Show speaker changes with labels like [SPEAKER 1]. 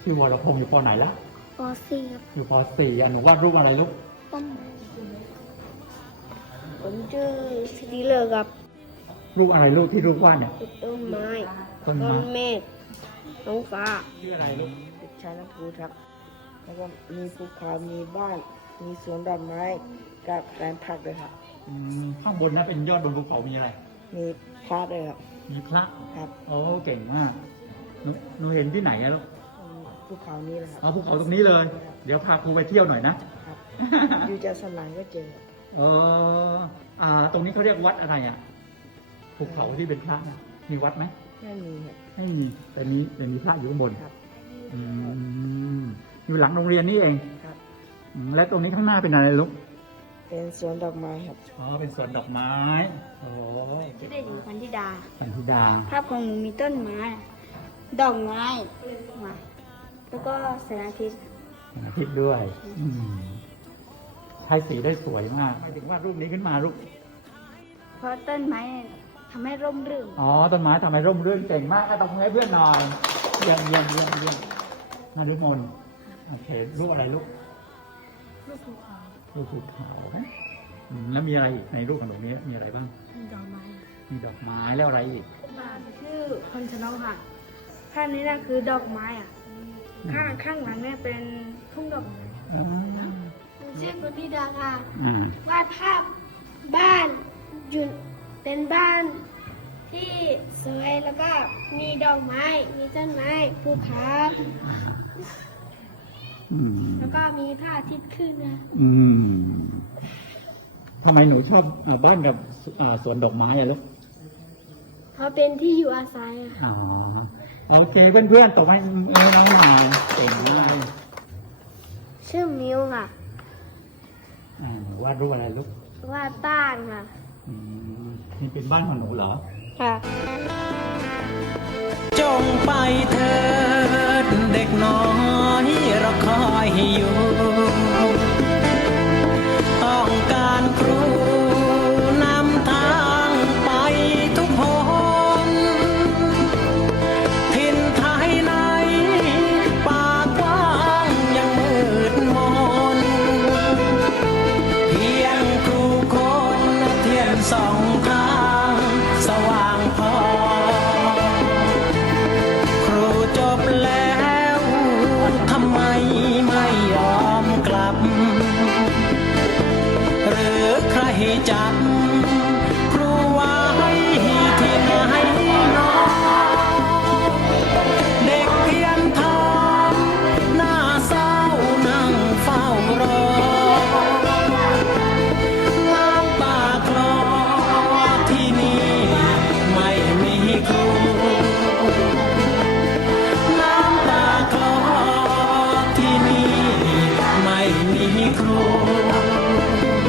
[SPEAKER 1] พี่วรพงศ์อยู่ป.ไหนละ
[SPEAKER 2] ป .4 ครับ
[SPEAKER 1] อยู่ป.4หนูวาดรูปอะไรลูก
[SPEAKER 2] ต้นผมชื่อสิริเลิศครับ
[SPEAKER 1] รูปอะไรลูกที่รูปวาดเนี่ย
[SPEAKER 2] ต้นไม้เมฆท้องฟ้า
[SPEAKER 1] ชื่ออะไรลูก
[SPEAKER 3] เด็กชายน้ำพุครับแล้วก็มีภูเขามีบ้านมีสวนดอกไม้กับแปลงผักด้วยครับ
[SPEAKER 1] ข้างบนนะเป็นยอดบนภูเขามีอะไร
[SPEAKER 3] มีพระด้วยครับ
[SPEAKER 1] มีพระ
[SPEAKER 3] ครับ
[SPEAKER 1] โอ้เก่งมากหนูเห็นที่ไหนอะลูก
[SPEAKER 3] ภูเขานี้เลยครับ
[SPEAKER 1] ภูเขาตรงนี้เลย เดี๋ยวพาครูไปเที่ยวหน่อยนะครับ
[SPEAKER 3] อยู่จากสนามก็เจอ
[SPEAKER 1] ตรงนี้เขาเรียกวัดอะไรอ่ะภูเขาที่เป็นพระนะมีวัดไหม
[SPEAKER 3] ไม่มีครับ
[SPEAKER 1] ไม่มีแต่มีพระอยู่ข้างบน
[SPEAKER 3] ครับ
[SPEAKER 1] อยู่หลังโรงเรียนนี่เอง
[SPEAKER 3] ครับ
[SPEAKER 1] และตรงนี้ข้างหน้าเป็นอะไรลูก
[SPEAKER 3] เป็นสวนดอกไม้ครับ
[SPEAKER 1] เป็นสวนดอกไม้
[SPEAKER 2] ชื่อเด็กหญิงพันธิดาภาพของหนูมีต้นไม้ดอกไม้แล้วก็แสงอาทิต
[SPEAKER 1] ย์ด้วยใช้สีได้สวยมากหมายถึงวาดรูปนี้ขึ้นมาลูก
[SPEAKER 2] เพราะต้นไม้ทำให้ร่มรื่น
[SPEAKER 1] ต้นไม้ทำให้ร่มรื่นเก่งมากก็ต้องให้เพื่อนหน่อยเยี่ยมนฤมลโอเครูปอะไรลูก
[SPEAKER 2] รูปภูเขา
[SPEAKER 1] แล้วมีอะไรอีกในรูปของหนูนี้มีอะไรบ้าง
[SPEAKER 2] มีดอกไม้
[SPEAKER 1] แล้วอะไรอีก
[SPEAKER 2] ชื่อพรชนกค่ะภาพนี้นะคือดอกไม้ข้างหลังเนี่ยเป็นทุ่งดอกไม้ชื่อพุทธิดาค่ะวาดภาพบ้านอยู่เป็นบ้านที่สวยแล้วก็มีดอกไม้มีต้นไม้ภูเขาแล้วก็มีพระอาทิตย์ขึ้นนะ
[SPEAKER 1] ทำไมหนูชอบบ้านกับสวนดอกไม้อะลูก
[SPEAKER 2] เพราะเป็นที่อยู่อาศัย
[SPEAKER 1] โอเคเพื่อนๆตกให้น้องหน่อยเก่งมาก
[SPEAKER 2] ชื่อมิวค่ะ
[SPEAKER 1] วาดรูปอะไรลูก
[SPEAKER 2] วาดบ้านค่ะ
[SPEAKER 1] นี่เป็นบ้านของหนูเหรอ
[SPEAKER 2] ค่ะ
[SPEAKER 4] จงไปเถิดเด็กน้อยเราคอยอยู่ต้องการครูนำทางไปทุกหนถิ่นไทยไหนป่ากว้างยังมืดมนเพียงครูคนเทียนสองทางสว่างพอครูจบแล้วทำไมไม่ยอมกลับหรือใครจับครูไว้ที่ไหนเนาะเด็กเพียนทองหน้าเศร้านั่งเฝ้ารอน้ำตาคลอที่นี่ไม่มีครูน้ำตาคลอที่นี่ไม่มีครู